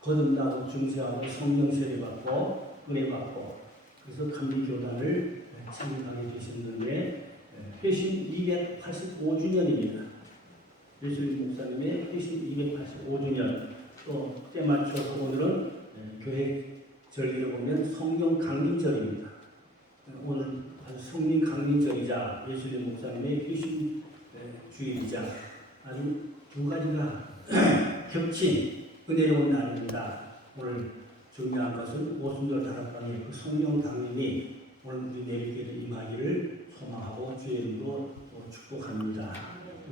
거듭나고 중세하고 성령 세례받고 은혜받고 그래서 감리교단을 창립하게 되셨는데 회심 285주년입니다. 예수님 목사님의 회심 285주년 또 때맞춰서 오늘은 교회 절기를 보면 성령 강림절입니다. 오늘 아주 성령 강림절이자 예수님 목사님의 회심 주일이자 아주 두 가지가 겹친 은혜로운 날입니다. 오늘 중요한 것은 오순절 다락방의 그 성령 강림이 오늘 우리 내리게 임하기를 소망하고 주의 이름으로 축복합니다.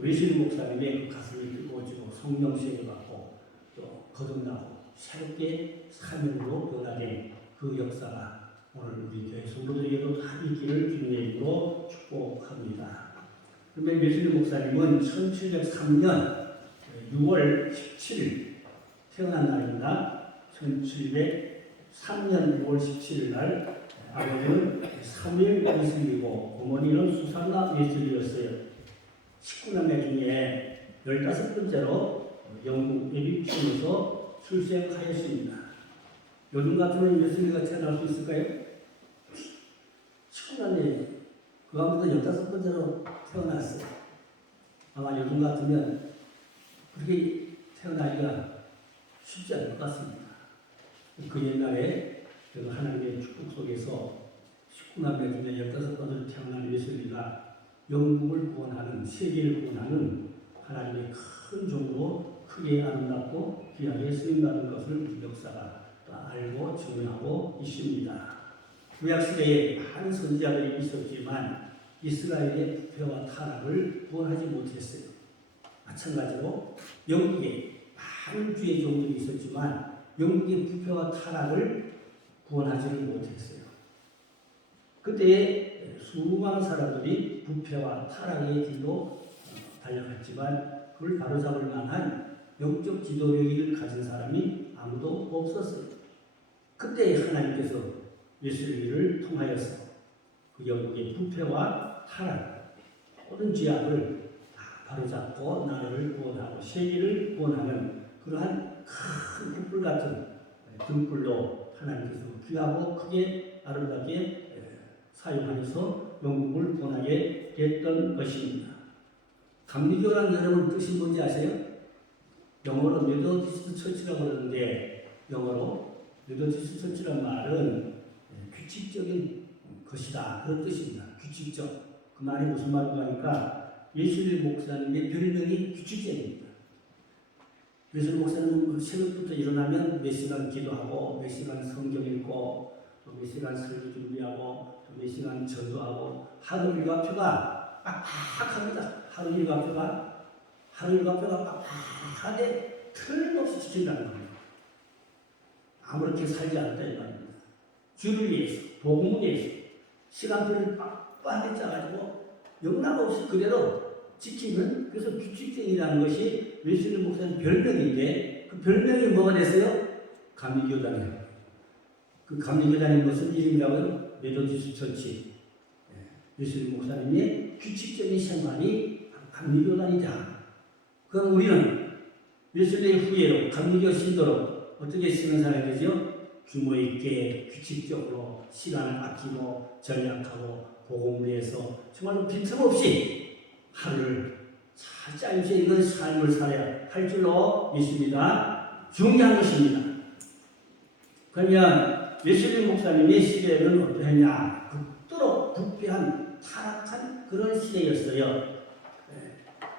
예수님 목사님의 그 가슴이 뜨거워지고 성령 세례받고 또 거듭나고 새롭게 사명으로 변화된 그 역사가 오늘 우리 교회 성도들에게도 다 있기를 주님의 이름으로 축복합니다. 그러면 예수님 목사님은 1703년 6월 17일 태어난 날입니다. 1703년 6월 17일 날 아버지는 사무엘 웨슬리고 어머니는 수산나 웨슬리였어요. 19남매 중에 15번째로 영국 에비큐에서 출생하였습니다. 요즘 같으면 웨슬리가 태어날 수 있을까요? 19남매 그 가운데 15번째로 태어났어요. 아마 요즘 같으면 그렇게 태어나기가 쉽지 않을 것 같습니다. 그 옛날에 하나님의 축복 속에서 19남매 중에 15번째로 태어난 웨슬리가 영국을 구원하는, 세계를 구원하는 하나님의 큰 종으로 크게 아름답고 귀하게 쓰임받은 것을 우리 역사가 알고 증언하고 있습니다. 구약시대에 많은 선지자들이 있었지만 이스라엘의 부패와 타락을 구원하지 못했어요. 마찬가지로 영국에 많은 주의 종들이 있었지만 영국의 부패와 타락을 구원하지를 못했어요. 그때 수많은 사람들이 부패와 타락의 길로 달려갔지만 그걸 바로잡을 만한 영적 지도력을 가진 사람이 아무도 없었어요. 그때 하나님께서 웨슬리를 통하여서 그 영국의 부패와 타락, 모든 죄악을 다 바로잡고 나라를 구원하고 세계를 구원하는 그러한 큰 촛불 같은 등불로 하나님께서 귀하고 크게 아름답게 사용하여서 영국을 구원하게 됐던 것입니다. 감리교라는 여러분 뜻이 뭔지 아세요? 영어로 메소디스트 처치라고 그러는데 영어로 메소디스트 처치란 말은 규칙적인 것이다 그런 뜻입니다. 규칙적. 그 말이 무슨 말인가 하니까 예수님 목사님의 별명이 규칙적입니다. 예수님 목사님은 새벽부터 일어나면 몇 시간 기도하고 몇 시간 성경 읽고 또 몇 시간 설교 준비하고 또 몇 시간 전도하고 하루 일과표가 빡빡합니다. 하루 일과표가 빡빡하게 틀림없이 지킨다는 겁니다. 아무렇게 살지 않았다 이 말입니다. 주를 위해서, 복음을 위해서 시간표를 빡빡하게 짜가지고 영락없이 그대로 지키는 그래서 규칙적이라는 것이 웨슬리 목사님 별명인데 그 별명이 뭐가 됐어요? 감리교단이에요. 그 감리교단이 무슨 이름이라고요? 메소디스트 처치. 웨슬리 목사님의 규칙적인 생활이 감리교단이다. 그럼 우리는 웨슬리의 후예로 감리교 신도로 어떻게 쓰는 사람이 되죠? 규모 있게 규칙적으로 시간을 아끼고 전략하고 복음을 위해서 정말 빈틈없이 하루를 잘 짜여져 있는 삶을 살아야 할 줄로 믿습니다. 중요한 것입니다. 그러면 웨슬리 목사님의 시대는 어떠했냐? 극도로 부패한 타락한 그런 시대였어요.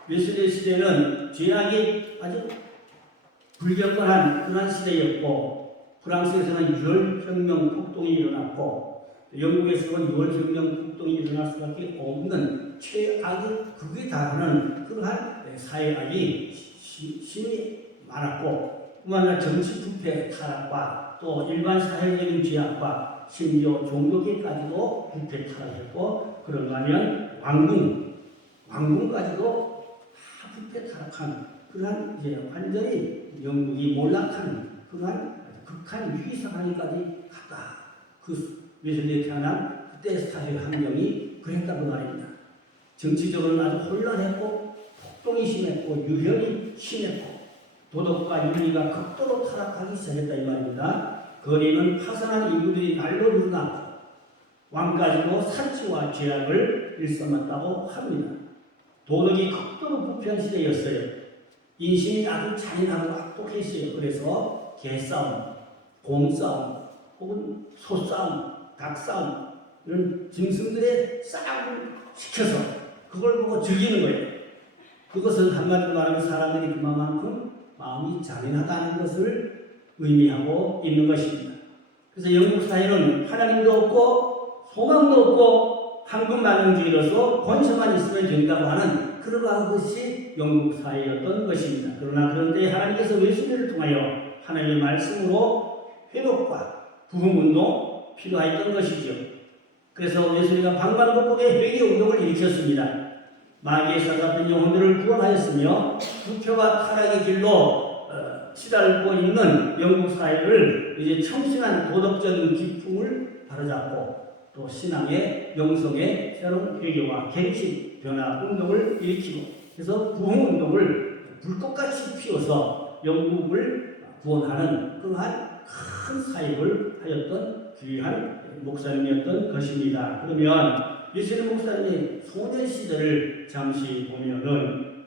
웨슬리 시대는 죄악이 아주 불경건한 그런 시대였고 프랑스에서는 6월혁명 폭동이 일어났고 영국에서는 6월혁명 폭동이 일어날 수밖에 없는 최악의 극에 달하는 그러한 사회악이 심히 많았고 뿐만 아니라 정치 부패 타락과 또 일반 사회적인 죄악과 심지어 종교계까지도 부패 타락했고 그런가 하면 왕궁까지도 다 부패 타락한 그러한 이제 완전히 영국이 몰락하는 그러한 극한 위기 상황까지 갔다. 그 웨슬리에 태어난 그때 사회 환경이 그랬다고 말입니다. 정치적으로는 아주 혼란했고 폭동이 심했고 유혈이 심했고 도덕과 윤리가 극도로 타락하기 시작했다 이 말입니다. 거리는 파산한 인구들이 날로 늘어났고 왕까지도 사치와 죄악을 일삼았다고 합니다. 도덕이 극도로 부패한 시대였어요. 인심이 아주 잔인하고 악독했어요. 그래서 개싸움, 곰싸움, 혹은 소싸움, 닭싸움 이런 짐승들의 싸움을 시켜서 그걸 보고 즐기는 거예요. 그것은 한마디로 말하면 사람들이 그만큼 마음이 잔인하다는 것을 의미하고 있는 것입니다. 그래서 영국 사회는 하나님도 없고 소망도 없고 황금만능주의로서 권세만 있으면 된다고 하는 그러한 것이 영국 사회였던 것입니다. 그런데 하나님께서 웨슬리를 통하여 하나님의 말씀으로 회복과 부흥운동 필요했던 것이죠. 그래서 웨슬리가 방방곡곡에 회개운동을 일으켰습니다. 마귀의 사자된 영혼들을 구원하였으며 부패와 타락의 길로 치달고 있는 영국 사회를 이제 청신한 도덕적인 기풍을 바로잡고 또 신앙의 영성의 새로운 회개와 갱신 변화 운동을 일으키고 그래서 부흥 운동을 불꽃같이 피워서 영국을 구원하는 그러한 큰 사역을 하였던 귀한 목사님이었던 것입니다. 그러면 웨슬리 목사님의 소년 시절을 잠시 보면은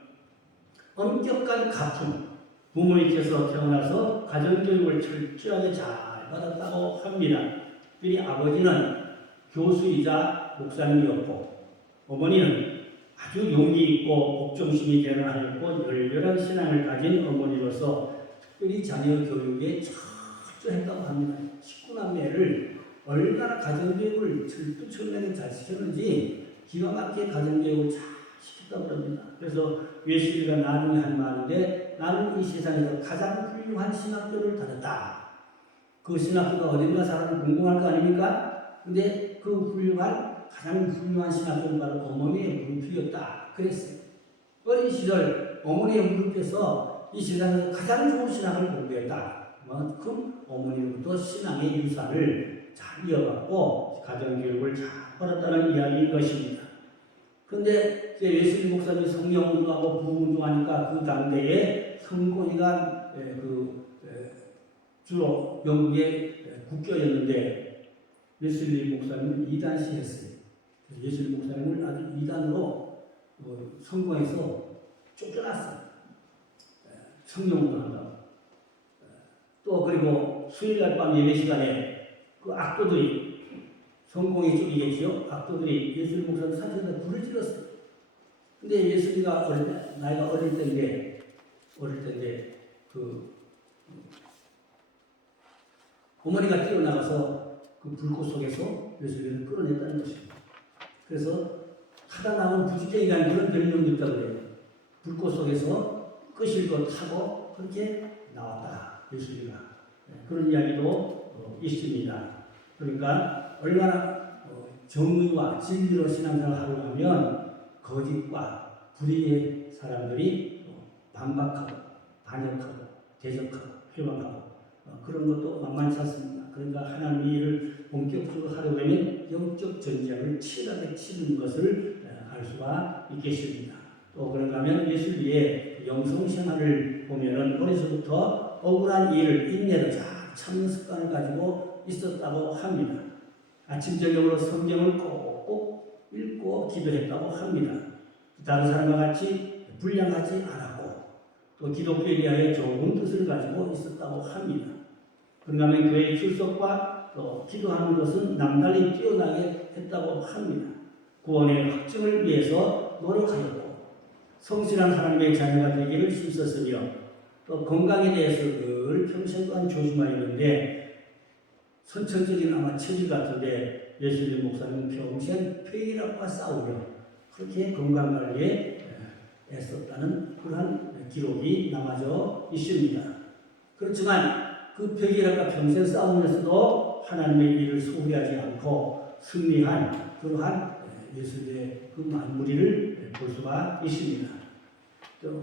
엄격한 가풍, 부모님께서 태어나서 가정교육을 철저하게 잘 받았다고 합니다. 특히 아버지는 교수이자 목사님이었고 어머니는 아주 용기 있고 복종심이 대단하였고 열렬한 신앙을 가진 어머니로서 특별히 자녀 교육에 철저했다고 합니다. 19남매를 얼마나 가정교육을 철두철미하게 잘 시켰는지 기가 막히게 가정교육을 잘 시켰다고 합니다. 그래서 웨슬리가 나중에 한 말인데 나는 이 세상에서 가장 훌륭한 신학교를 다녔다. 그 신학교가 어딘가 사람이 궁금할 거 아닙니까? 근데 그 가장 훌륭한 신학교는 바로 어머니의 무릎이었다. 그랬어요. 어린 시절 어머니의 무릎에서 이 세상에서 가장 좋은 신학을 공부했다. 그만큼 어머니로부터 신앙의 유산을 잘 이어받고 가정교육을 잘 받았다는 이야기인 것입니다. 그런데 웨슬리 목사님이 성령운동하고 부흥운동하니까 그 당대에 성공회가 주로 영국의 국교였는데 웨슬리 목사님은 이단시 했어요. 웨슬리 목사님을 아주 이단으로 성공해서 쫓겨났어요. 성령운동한다고. 또 그리고 수요일날 밤 예배 시간에 그 악도들이 성공의 쪽이겠죠. 악도들이 웨슬리 목사님 사진에다 불을 질렀어요. 근데 웨슬리가 나이가 어릴 때인데 어머니가 뛰어나가서 그 불꽃 속에서 웨슬리를 끌어냈다는 것입니다. 그래서 타다 나온 부지쟁이라는 그런 별명도 있다고 그래요. 불꽃 속에서 끄실 것 타고 그렇게 나왔다. 웨슬리가. 그런 이야기도 있습니다. 그러니까 얼마나 정의와 진리로 신앙생활을 하려고 하면 거짓과 불의의 사람들이 반박하고 반역하고 대적하고 회방하고 그런 것도 만만치 않습니다. 그러니까 하나님의 일을 본격적으로 하려고 하면 영적 전쟁을 치열하게 치는 것을 알 수가 있겠습니다. 또 그런가 하면 웨슬리의 영성생활을 보면은 어려서부터 억울한 일을 인내로 잘 참는 습관을 가지고 있었다고 합니다. 아침 저녁으로 성경을 꼭꼭 읽고 기도했다고 합니다. 다른 사람과 같이 불량하지 않았고 또 기독교에 대하여 좋은 뜻을 가지고 있었다고 합니다. 그런가 하면 교회 출석과 또 기도하는 것은 남달리 뛰어나게 했다고 합니다. 구원의 확증을 위해서 노력하였고 성실한 하나님의 자녀가 되기를 힘썼으며 또 건강에 대해서 늘 평생 동안 조심하였는데 선천적인 아마 체질 같은데 웨슬리 목사님은 평생 폐기력과 싸우며 그렇게 건강관리에 애썼다는 그러한 기록이 남아져 있습니다. 그렇지만 그 폐기력과 평생 싸우면서도 하나님의 일을 소홀히 하지 않고 승리한 그러한 웨슬리의 그 만무리를 볼 수가 있습니다.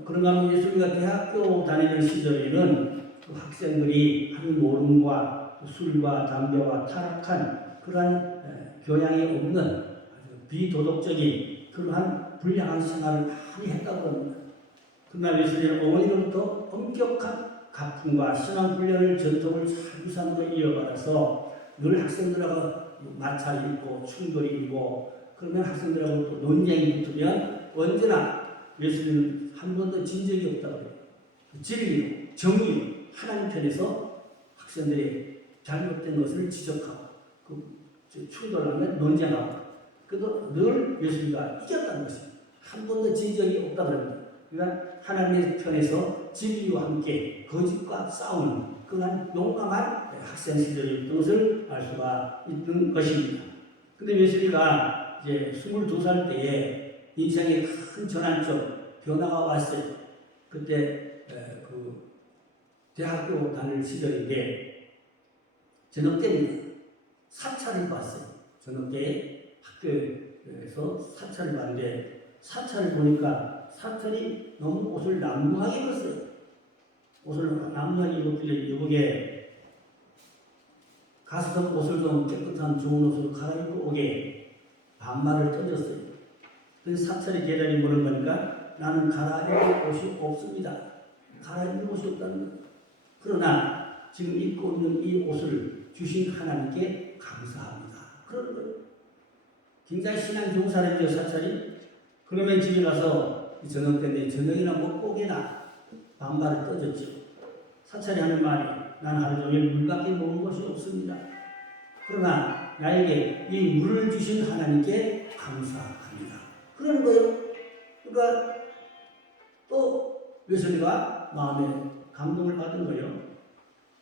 그런가 하면 웨슬리가 대학교 다니는 시절에는 그 학생들이 한 모름과 술과 담배와 타락한 그러한 교양이 없는 아주 비도덕적인 그러한 불량한 생활을 많이 했다고 합니다. 그날 예수님은 어머니로부터 엄격한 가풍과 신앙 훈련을 전통을 살구산으로 이어받아서 늘 학생들하고 마찰이 있고 충돌이 있고 그러면 학생들하고 또 논쟁이 붙으면 언제나 예수님은 한 번도 진 적이 없다고 해요. 진리로, 정의로 하나님 편에서 학생들이 잘못된 것을 지적하고 충돌하면 논쟁하고 그래도 늘 예수님과 이겼다는 것입니다. 한 번도 진 적이 없다고 합니다. 그러니까 하나님의 편에서 진리와 함께 거짓과 싸우는 그러한 용감한 학생 시절이었던 것을 알 수가 있는 것입니다. 근데 예수님가 이제 22살 때에 인생의 큰 전환점 변화가 왔어요. 그때 그 대학교 다닐 시절인데 저녁 때입니다. 사찰을 봤어요. 저녁 때 학교에서 사찰을 봤는데 사찰을 보니까 사찰이 너무 옷을 남루하게 입었어요. 옷을 남루하게 입었길래 여보게 가서 옷을 좀 깨끗한 좋은 옷으로 갈아입고 오게 반말을 던졌어요. 그래서 사찰이 계단에 물은 거니까 나는 갈아입을 옷이 없습니다. 갈아입을 옷이 없다는 거예요. 그러나 지금 입고 있는 이 옷을 주신 하나님께 감사합니다. 그런 거예요. 굉장히 신앙 좋은 사람이죠, 사찰이. 그러면 집에 가서 저녁 때인데 저녁이나 먹고 오게나 반말을 떠졌죠. 사찰이 하는 말이 나는 하루 종일 물밖에 먹은 것이 없습니다. 그러나 나에게 이 물을 주신 하나님께 감사합니다. 그런 거예요. 그러니까 또 예수님과 마음에 감동을 받은 거예요.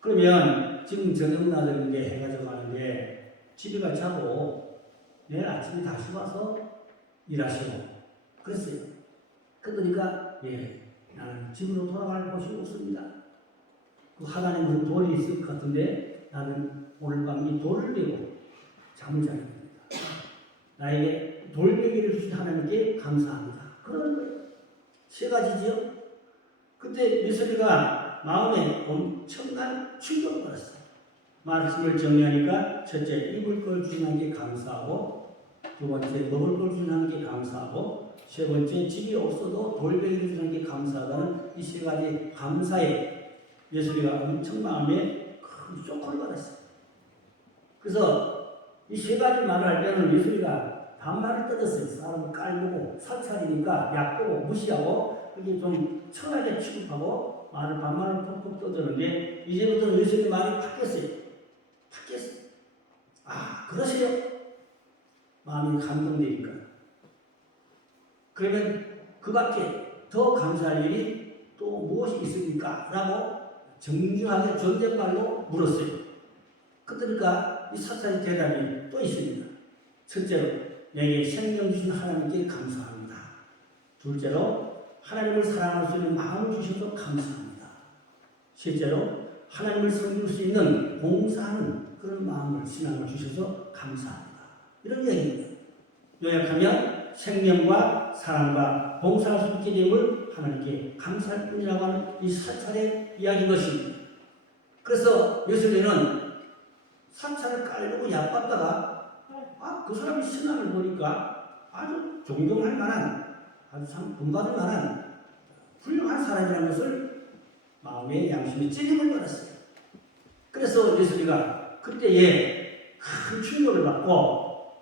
그러면 지금 저녁 나들인데 해가 져가는데 집에 가 자고 내일 아침에 다시 와서 일하시고 그랬어요. 그러니까 나는 집으로 돌아갈 곳이 없습니다. 그 하단에 무슨 돌이 있을 것 같은데 나는 오늘 밤 이 돌을 베고 잠을 자야 됩니다. 나에게 돌베기를 주신 하나님께 감사합니다. 그러는 거예요. 세 가지지요. 그때 예수님가 마음에 엄청난 충격을 받았어요. 말씀을 정리하니까 첫째, 입을 걸 주신 하나님께 감사하고 두 번째, 먹을 걸 주신 하나님께 감사하고 세 번째, 집이 없어도 돌베기를 주신 하나님께 감사하다는 이 세 가지 감사에 예수님가 엄청 마음에 큰 쇼크를 받았어요. 그래서 이 세 가지 말을 할 때는 예수님가 반말을 떠졌어요. 사람을 깔보고 사찰이니까 약보고 무시하고 그게 좀 천하게 취급하고 말을 반말을 톡톡 떠드는데 이제부터는 예수님 말이 바뀌었어요. 바뀌었어요. 아, 그러세요? 마음이 감동되니까. 그러면 그 밖에 더 감사할 일이 또 무엇이 있습니까? 라고 정중하게 존댓말로 물었어요. 그러니까 이 사찰의 대답이 또 있습니다. 첫째로 내게 생명 주신 하나님께 감사합니다. 둘째로 하나님을 사랑할 수 있는 마음을 주셔서 감사합니다. 셋째로 하나님을 섬길 수 있는 봉사하는 그런 마음을 신앙을 주셔서 감사합니다. 이런 얘기입니다. 요약하면 생명과 사랑과 봉사할 수 있게 됨을 하나님께 감사할 뿐이라고 하는 이 사찰의 이야기인 것입니다. 그래서 예수님은 사찰을 깔고 얕봤다가 그 사람이 신앙을 보니까 아주 존경할 만한 아주 참 본받을 만한 훌륭한 사람이라는 것을 마음의 양심에 찔림을 받았어요. 그래서 예수님가 그때에 큰 충격을 받고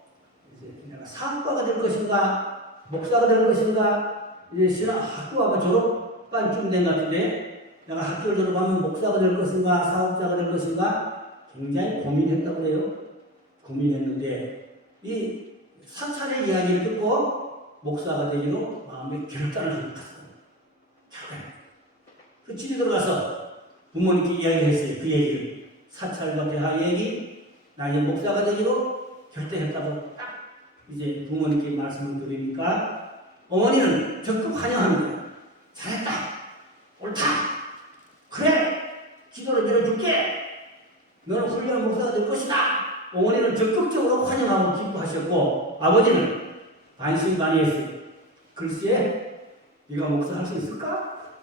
이제 내가 사학과가 될 것인가 목사가 될 것인가 이제 신학 학교가 졸업반쯤 된 것 같은데 내가 학교를 졸업하면 목사가 될 것인가 사업자가 될 것인가 굉장히 고민했다고 해요. 고민했는데 이 사찰의 이야기를 듣고 목사가 되기로 마음에 결단을 했어요. 그 집에 들어가서 부모님께 이야기했어요. 그 얘기를. 사찰과 대학 얘기, 나의 목사가 되기로 결정했다고 딱 이제 부모님께 말씀을 드리니까 어머니는 적극 환영합니다. 잘했다. 옳다. 그래. 기도를 밀어줄게. 너는 훌륭한 목사가 될 것이다. 어머니는 적극적으로 환영하고 기뻐하셨고 아버지는 반신반의했어요. 글쎄, 네가 목사할 수 있을까?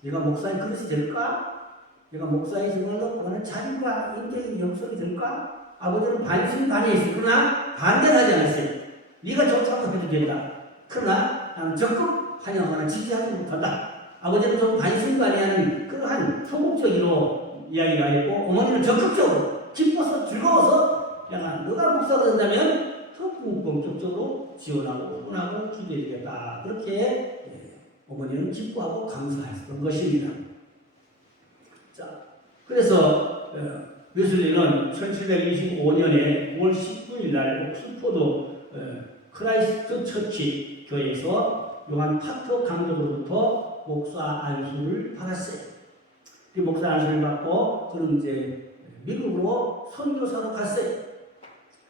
네가 목사의 그릇이 될까? 네가 목사의 정말로 원하는 자질과 인격의 역설이 될까? 아버지는 반신반의했어요. 그러나 반대는 하지 않았어요. 네가 좋다고 해도 된다. 그러나 나는 적극 환영하거나 지지하지 못한다. 아버지는 좀 반신반의하는 그러한 소극적으로 이야기가 했고 어머니는 적극적으로 기뻐서 즐거워서 야 너가 목사가 된다면 더 본격적으로 지원하고 응원하고 기도해주겠다. 그렇게 어머니는 기뻐하고 감사했던 것입니다. 자, 그래서 웨슬리는 1725년에 9월 19일 날 옥스포드 크라이스트 처치 교회에서 요한 파터 감독으로부터 목사 안수를 받았어요. 그 목사 안수를 받고 저는 이제 미국으로 선교사로 갔어요.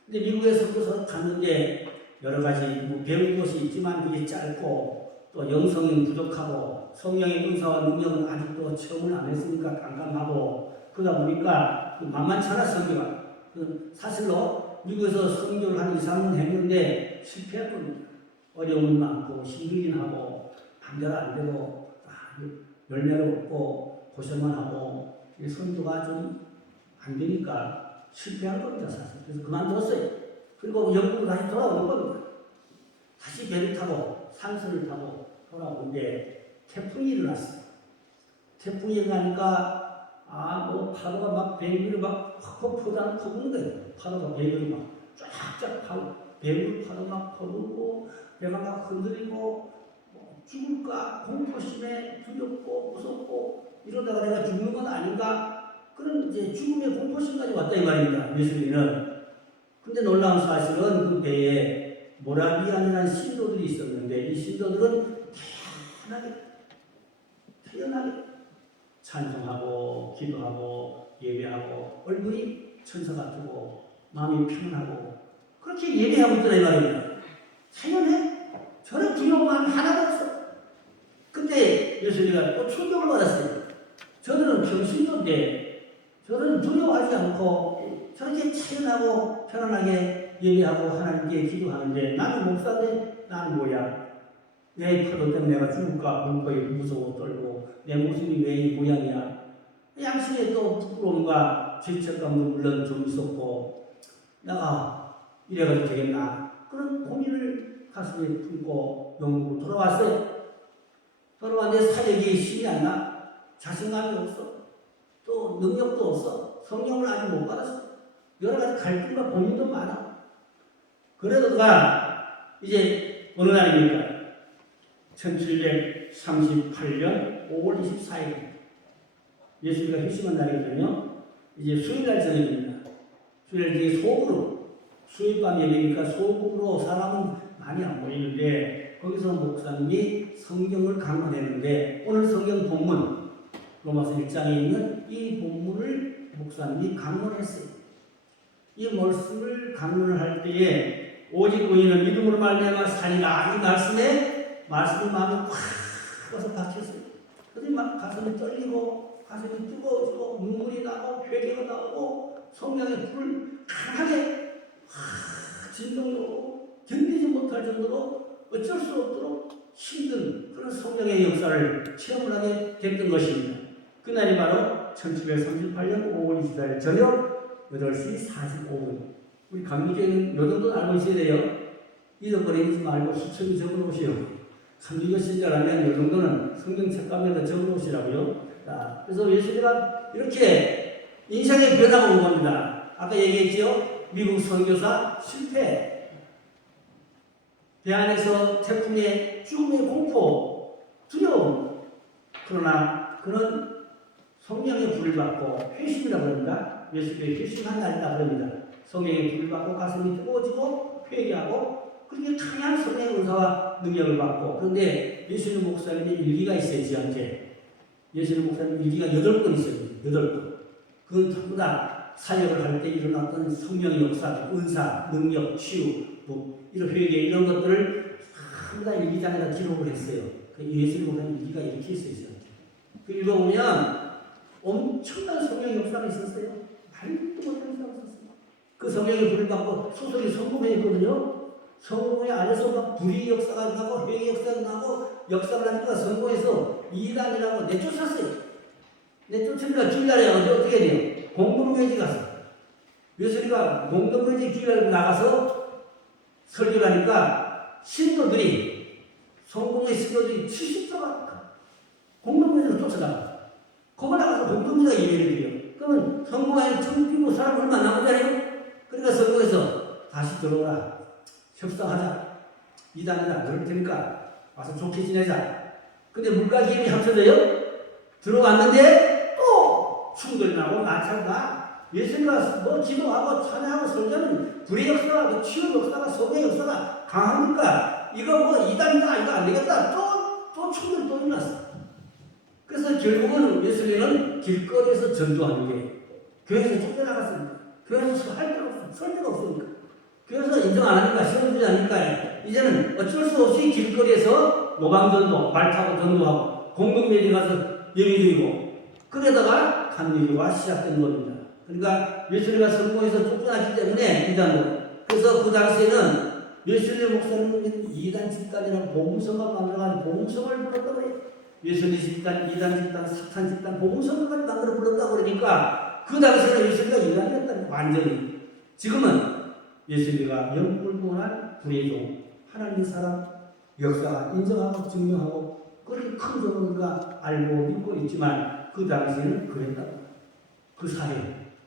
근데 미국에 선교사로 갔는데 여러 가지 뭐 배울 것이 있지만 그게 짧고 또 영성이 부족하고 성령의 은사와 능력은 아직도 체험을 안 했으니까 깜깜하고 그러다 보니까 만만찮아 선교가. 사실로 미국에서 선교를 한 2, 3년 했는데 실패했거든요. 어려움은 많고 힘들긴 하고 반대로 안 되고 열매를 얻고 고생만 하고 선교가 좀 안 되니까 실패한 겁니다. 사실. 그래서 그만뒀어요. 그리고 영국으로 다시 돌아오는 겁니다. 다시 배를 타고 산수를 타고 돌아오는데 태풍이 일어났어요. 태풍이 일어나니까 뭐 파도가 막 배를 막 팍팍 퍼부는 거예요. 파도가 배를 막 쫙쫙 파고 배를 파도 막 퍼부고 배가 막 흔들리고 죽을까 공포심에 두렵고 무섭고 이러다가 내가 죽는 건 아닌가 그런 이제 죽음의 공포심까지 왔다 이 말입니다. 웨슬리는. 근데 놀라운 사실은 그 배에 모라비안이라는 신도들이 있었는데 이 신도들은 태연하게 찬송하고 기도하고 예배하고 얼굴이 천사 같고 마음이 평안하고 그렇게 예배하고 있더라 이 말입니다. 태연해? 저는 두려운 마음 하나도 없어. 그때 웨슬리가 또 충격을 받았어요. 저들은 평신도인데 저는 두려워하지 않고 저렇게 찬양하고 편안하게 예배하고 하나님께 기도하는데 나는 목사인데 나는 뭐야? 내 이 파도 때문에 내가 죽을까 공포에 무서워 떨고 내 모습이 왜 이 모양이야? 양심에 또 부끄러움과 죄책감도 물론 좀 있었고 내가 이래가지고 되겠나? 그런 고민을 가슴에 품고 영국으로 돌아왔어요. 돌아왔는데 사역에 힘이 안 나? 자신감이 없어. 또 능력도 없어. 성령을 아직 못 받았어. 여러 가지 갈등과 고민도 많아. 그러다가 이제 어느 날입니까? 1738년 5월 24일 예수님가 회심한 날이거든요. 이제 수요일날 저녁입니다. 수요일날 소그룹 수요일밤 예배니까 소그룹으로 사람은 많이 안 모이는데 거기서 목사님이 성경을 강론했는데 오늘 성경 본문 로마서 1장에 있는 이 본문을 목사님이 강론했어요. 이 말씀을 강론을 할 때에 오직 의인은 믿음으로 말미암아 사리라 이 말씀이 마음에 확 와서 박혔어요. 그래서 막 가슴이 떨리고 가슴이 뜨거워지고 눈물이 나고 회개가 나오고 성령의 불을 강하게 확 진동이 오고 견디지 못할 정도로 어쩔 수 없도록 힘든 그런 성령의 역사를 체험을 하게 됐던 것입니다. 그날이 바로 1738년 5월 24일 저녁 8시 45분. 우리 감리교회는 요 정도는 알고 있어야 돼요. 잊어버리지 말고 수첩에 적어놓으시오. 감리교 신자라면 요 정도는 성경 책감에다 적어놓으시라고요. 자, 그래서 예수님은 이렇게 인생의 변화가 온 겁니다. 아까 얘기했지요? 미국 선교사 실패. 배 안에서 태풍의 죽음의 공포, 두려움. 그러나 그는 성령의 불을 받고 회심이라고 합니다. 예수님의 회심한 날이다 그럽니다. 성령의 불을 받고 가슴이 뜨거워지고 회개하고 그렇게 강한 성령의 은사와 능력을 받고 그런데 예수님 목사님의 일기가 있어요. 지한테 예수님 목사님 일기가 8권 있어요. 8권. 그건 전부 다 사역을 할 때 일어났던 성령의 역사, 은사, 능력, 치유, 뭐 이런 회개 이런 것들을 전부 다 일기장에다 기록을 했어요. 그 예수님 목사님 일기가 이렇게 있어요. 그 읽어보면 엄청난 성령의 역사가 있었어요. 말도 못하는 역사가 있었어요. 그 성령의 불을 받고 소설이 성공회 있거든요. 성공회 안에서 막 불의 역사가 나고 회의 역사가 나고 역사를 하니까 성공에서 이단이라고 내쫓았어요. 내쫓으니까 주일날에 어떻게 돼요? 공동묘지 가서 예수리가 공동묘지 주일날에 나가서 설교를 하니까 신도들이 성공의 신도들이 70%가 공동묘지로 쫓아가. 거기 나가서 공동묘지가 예배를 드려. 그러면 성공에 청피고 사람 얼마 남았잖아요. 그러니까 성공해서 다시 들어오라. 협상하자. 이단이다. 그럴 테니까 와서 좋게 지내자. 근데 물과 기름이 합쳐져요. 들어왔는데 또 충돌이 나고 마찰 나. 예수가 뭐 기도하고 찬양하고 설교는 불의 역사가 그 치유 역사가 소의 역사가 강하니까 이거 뭐 이단이다 이거 안 되겠다 또 충돌 또 일어났어. 그래서 결국은 예수님은 길거리에서 전도하는 게 교회에서 쫓겨나갔습니다. 교회에서 할 데가 없어. 설 데가 없으니까. 교회에서 인정 안 하니까 시험주지 않으니까 이제는 어쩔 수 없이 길거리에서 노방전도 말 타고 전도하고 공동묘지 가서 예배드리고 그러다가 감리교가 시작된 겁니다. 그러니까 예수님과 성공해서 쫓겨났기 때문에 이단으로. 그래서 그 당시에는 예수님 목사님은 이단 집단이라고 복음성을 만들어가지고 복음성을 불렀다고 그래요. 예수님 집단, 이단 집단, 사탄 집단, 복음성을 만들어 불렀다고 그러니까 그 당시에는 예수님과 이단이었다는 완전히. 지금은 예수님과 영불분한 불의 종, 하나님의 사람, 역사가 인정하고 증명하고 그렇게 큰 종교가 알고 믿고 있지만 그 당시에는 그랬다고. 그 사회,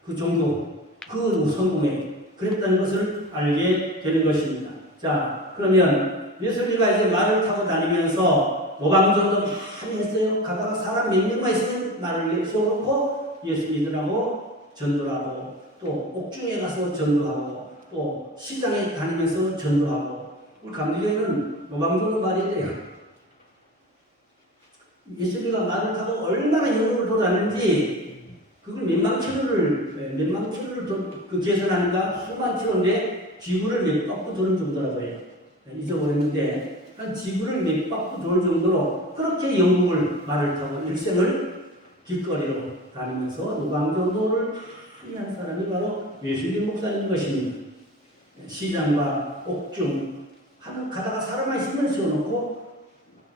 그 종교, 그 성공에 그랬다는 것을 알게 되는 것입니다. 자, 그러면 예수님과 이제 말을 타고 다니면서 노방전도 많이 했어요. 가다가 사람 몇 명만 있으면 말을 세워놓고 예수님들하고 전도를 하고 또 옥중에 가서 전도하고 또 시장에 다니면서 전도하고 우리 감리교회는 노방전도 말해야 돼요. 예수님과 말을 타고 얼마나 영역을 돌았는지 그걸 몇만 킬로를 그 계산하니까 수만 킬로인데 지구를 몇 바퀴 도는 정도라고 해요. 잊어버렸는데 한 지구를 몇 바퀴 돌 정도로 그렇게 영국을 말을 타고 일생을 길거리로 다니면서 노방전도를 많이 한 사람이 바로 예수님 목사님 것입니다. 시장과 옥중 가다가 사람만 있으면 세워놓고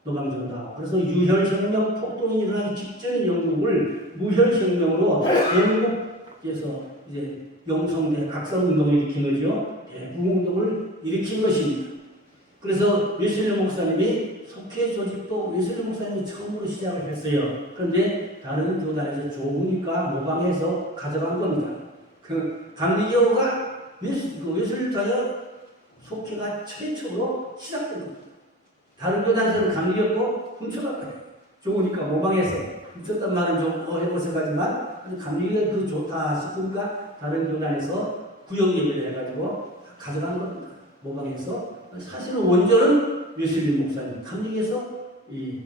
노방전도. 그래서 유혈혁명 폭동이 일어나기 직전인 영국을 무혈혁명으로 영국에서 이제 영성대 각성운동을 일으킨 거죠. 대부운동을 일으킨 것입니다. 그래서 예수님 목사님이 속회 조직도 예수님 목사님이 처음으로 시작을 했어요. 그런데 다른 교단에서 좋으니까 모방해서 가져간 겁니다. 그 감리교가 예수님 자녀 속회가 최초로 시작된 겁니다. 다른 교단에서는 감리교였고 훔쳐갔다. 좋으니까 모방해서 훔쳤단 말은 좀 해보세요지만 감리교가 그 좋다 싶으니까 다른 교단에서 구역 예배를 해가지고 가져간 겁니다. 모방해서 사실은 원조는 예수님 목사님 감리교에서 이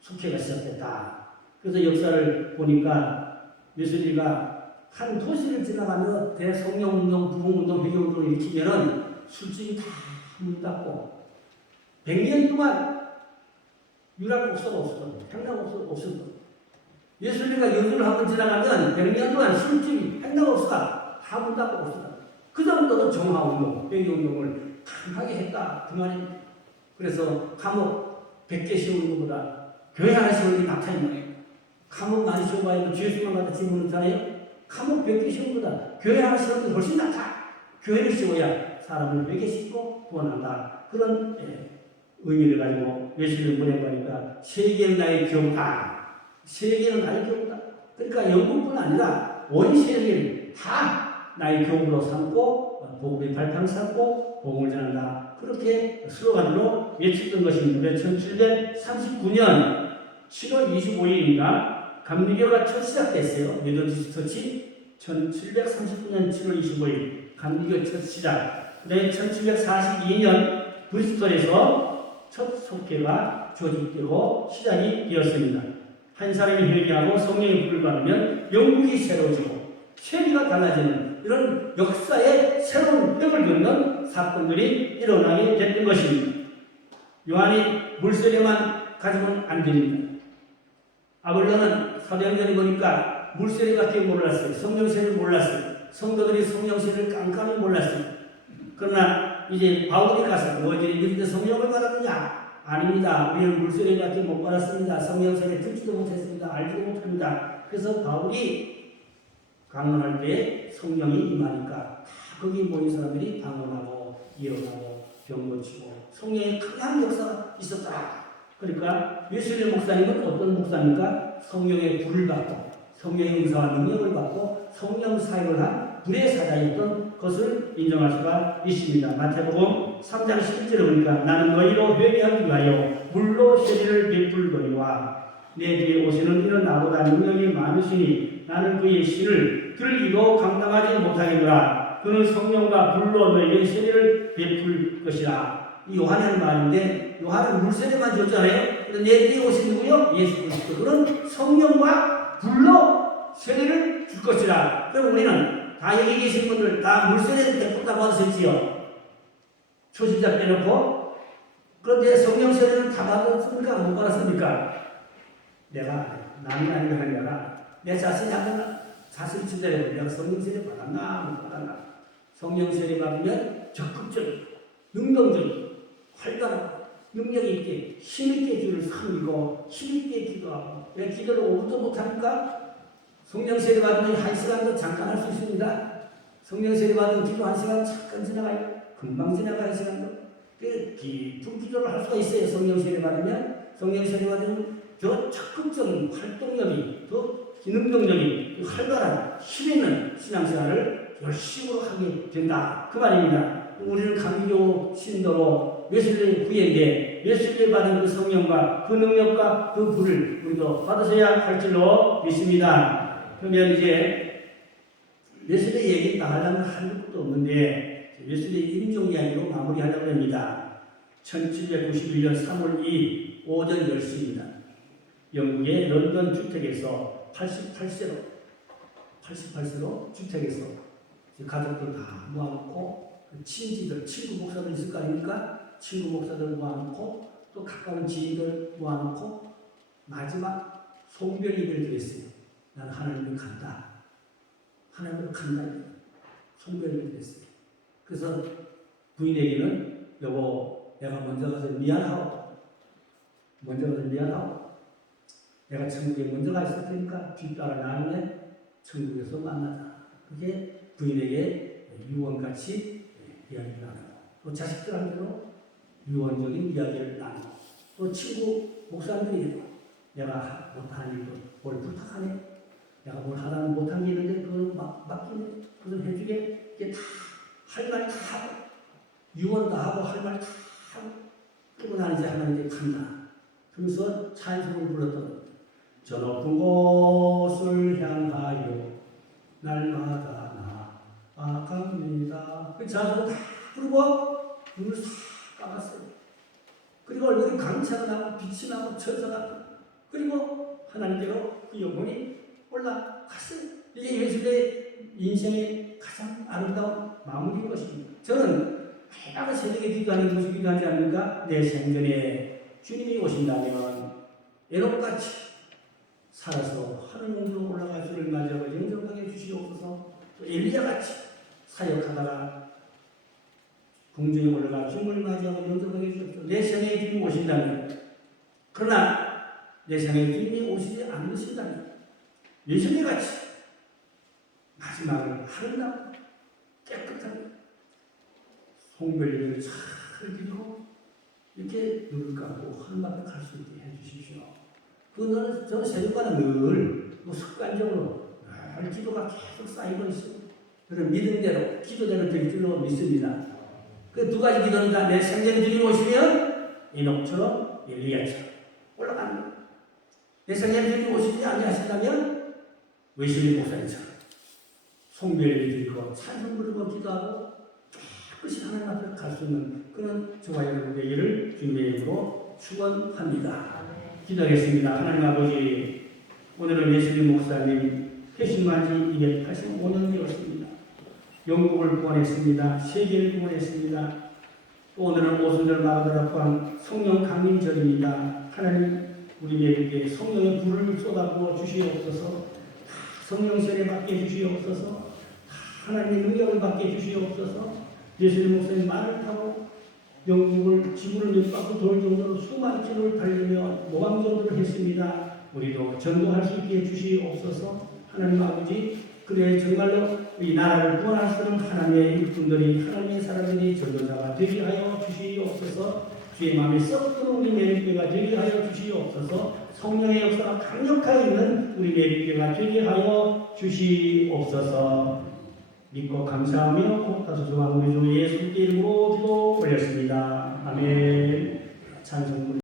속회가 시작됐다. 그래서 역사를 보니까 예수님과 한 도시를 지나가며 대성령운동, 부흥운동, 회개운동을 일으키면은 술집이 다 문 닫고 100년 동안 유락 목사가 없었거든요. 행락 목사가 없었거든요. 예수님과 연주를 한번 지나가면 100년 동안 술집이 행락 목사가 다 문 닫고 없었다. 그 정도로 정화운동, 회개운동을 강하게 했다. 그 말입니다. 그래서 감옥 100개 씌우는 것보다 교회 하나 씌우는 게 낙타인 거예요. 감옥 많이 씌워봐야 죄수만 갖다 집어넣는 자예요. 감옥 100개 씌우는 것보다 교회 하나 씌우는 게 훨씬 낫다. 교회를 씌워야 사람을 100개 씌우고 구원한다. 그런 의미를 가지고 예수님을 보낸 거니까 세계는 나의 교우다. 세계는 나의 교우다. 그러니까 영국뿐 아니라 온 세계를 다 나의 교우로 삼고 복음의 발판 삼고 복음을 전한다. 그렇게 슬로건으로 외쳤던 것입니다. 1739년 7월 25일입니다. 감리교가 첫 시작됐어요. 메더디스트 처치 1739년 7월 25일 감리교 첫 시작. 그다음에 1742년 브리스톨에서 첫 속회가 조직되고 시작이 되었습니다. 한 사람이 회개하고 성령의 불을 받으면 영국이 새로워지고 세계가 달라지는 이런 역사의 새로운 벽을 긋는 사건들이 일어나게 됐던 것입니다. 요한이 물세례만 가지고는 안 됩니다. 아볼로는 사도행전에 보니까 물세례밖에 몰랐어요. 성령세를 몰랐어요. 성도들이 성령세를 깜깜이 몰랐어요. 그러나 이제 바울이 가서 너희들이 믿는데 성령을 받았느냐? 아닙니다. 우리는 물세례밖에 못 받았습니다. 성령세례 듣지도 못했습니다. 알지도 못합니다. 그래서 바울이 강론할 때 성령이 임하니까 다 거기 모인 사람들이 방언하고 예언하고 병 고치고 성령의 강한 역사가 있었다. 그러니까 웨슬리 목사님은 어떤 목사입니까? 성령의 불을 받고 성령의 은사와 능력을 받고 성령 사역을 한 불의 사자였던 것을 인정할 수가 있습니다. 마태복음 3장 11절에 보니까 나는 너희로 회개하기 위하여 물로 세례를 베풀거니와 내 뒤에 오시는 이는 나보다 능력이 많으시니 나는 그의 신을 들기도 감당하지 못하겠노라. 그는 성령과 불로 너희에게 세례를 베풀 것이라. 이 요한이 하는 말인데 요한은 물세례만 줬잖아요. 근데 내 뒤에 오신 누구요? 예수 그리스도. 그는 성령과 불로 세례를 줄 것이라. 그럼 우리는 다 여기 계신 분들 다 물세례를 베풀다 받으셨지요. 초신자 빼놓고. 그런데 성령 세례는 다 받았습니까? 못 받았습니까? 내가 남이 아니라 하려라. 내 자신이 한번 자신 진단해보면 내가 성령 세례 받았나 못 받았나. 성령 세례 받으면 적극적인 능동적인 활발하고 능력 있게 힘 있게 주를 섬기고 힘 있게 기도하고. 왜 기도를 5분도 못합니까? 성령 세례 받으면 1시간도 잠깐 할 수 있습니다. 성령 세례 받으면 기도 1시간 잠깐 지나가요. 금방 지나가요. 시간도. 깊은 기도를 할 수가 있어요. 성령 세례 받으면. 성령 세례 받으면 더 적극적인 활동력이 더 기능동적인 활발한 힘 있는 신앙생활을 열심으로 하게 된다. 그 말입니다. 우리는 감리교 신도로 웨슬리 후예인데 웨슬리 받은 그 성령과 그 능력과 그 불을 우리도 받으셔야 할 줄로 믿습니다. 그러면 이제 웨슬리 얘기 나가려면 할 것도 없는데 웨슬리 임종 이야기로 마무리하려고 합니다. 1791년 3월 2일 오전 10시입니다. 영국의 런던 주택에서 88세로 주택에서 가족들 다 모아놓고 친지들, 친구 목사들 있을 거 아닙니까? 친구 목사들 모아놓고 또 가까운 지인들 모아놓고 마지막 송별 예배를 드렸어요. 나는 하나님을 간다. 하나님을 간다. 송별 예배를 드렸어요. 그래서 부인에게는 여보 내가 먼저 가서 미안하고 내가 천국에 먼저 가 있을 테니까 뒤따라 나중에 천국에서 만나자. 그게 부인에게 유언같이 이야기를 나누고 또 자식들한테도 유언적인 이야기를 나누고 또 친구 목사님들이 내가 못하는 일도 뭘 부탁하네. 내가 뭘 하라는 못한 게 있는데 그걸 맡기네. 그걸 해주게. 이게 다 할 말 다 하고 유언도 하고 할 말 다 하고 그리고 나는 이제 하나님께 간다. 그러면서 찬송을 불렀던 겁니다. 저 높은 곳을 향하여 날마다 나아갑니다. 그 찬송을 다 부르고 눈을 싹 감았어요. 그리고 얼굴이 강차가 나고 빛이 나고 천사가 나고 그리고 하나님께로 그 영혼이 올라갔어요. 이게 예수의 인생의 가장 아름다운 마무리인 것입니다. 저는 해마다 새벽에 기도하는 것을 기도하지 않는가? 내 생전에 주님이 오신다면 에녹같이 살아서 하늘 공주로 올라갈 줄을 맞이하고 영접하게 해주시옵소서. 또 엘리야같이 사역하다가 공중에 올라가 주님을 맞이하고 영접하게 해주시옵소서. 내 생에 주님이 오신다면 그러나 내 생에 주님이 오시지 않으신다면 예수님같이 마지막을 아름답고 깨끗하게 송별예배를 잘 드리고 이렇게 눈을 감고 하늘밖에 갈 수 있게 해주십시오. 그거는 저는 새벽마다 늘 습관적으로 늘 기도가 계속 쌓이고 있습니다. 그런 믿음대로 기도대로 될 줄로 믿습니다. 그 두 가지 기도입니다. 내 생전에 주님 오시면 에녹처럼 엘리야처럼 올라가는 거예요. 내 생전에 주님 오시지 아니하신다면 웨슬리 목사님처럼 송별예배 드리고 찬송 부르고 기도하고 깨끗이 하나님 앞에 갈 수 있는 그런 저와 여러분 되기를 주님의 이름으로 축원합니다. 기도하겠습니다. 하나님 아버지, 오늘은 웨슬리 목사님 회심한 지 285년이 되었습니다. 영국을 구원했습니다. 세계를 구원했습니다. 또 오늘은 오순절 마가다라 포함 성령 강림절입니다. 하나님 우리에게 성령의 불을 쏟아부어 주시옵소서. 성령 세례 받게 해주시옵소서. 하나님의 능력을 받게 해주시옵소서. 웨슬리 목사님 말을 타고 영국을 지구를 몇 바퀴 돌 정도로 수많은 길을 달리며 모방전도를 했습니다. 우리도 전도할 수 있게 해주시옵소서. 하나님 아버지, 그래 정말로 이 나라를 구원할 수 있는 하나님의 일꾼들이 하나님의 사람들이 전도자가 되게 하여 주시옵소서. 주의 마음에 썩 들어온 우리 매일교회가 되게 하여 주시옵소서. 성령의 역사가 강력하게 있는 우리 매일교회가 되게 하여 주시옵소서. 믿고 감사하며 복다소 중앙 우리 주 예수님께 이름으로 기도 올렸습니다. 아멘. 찬송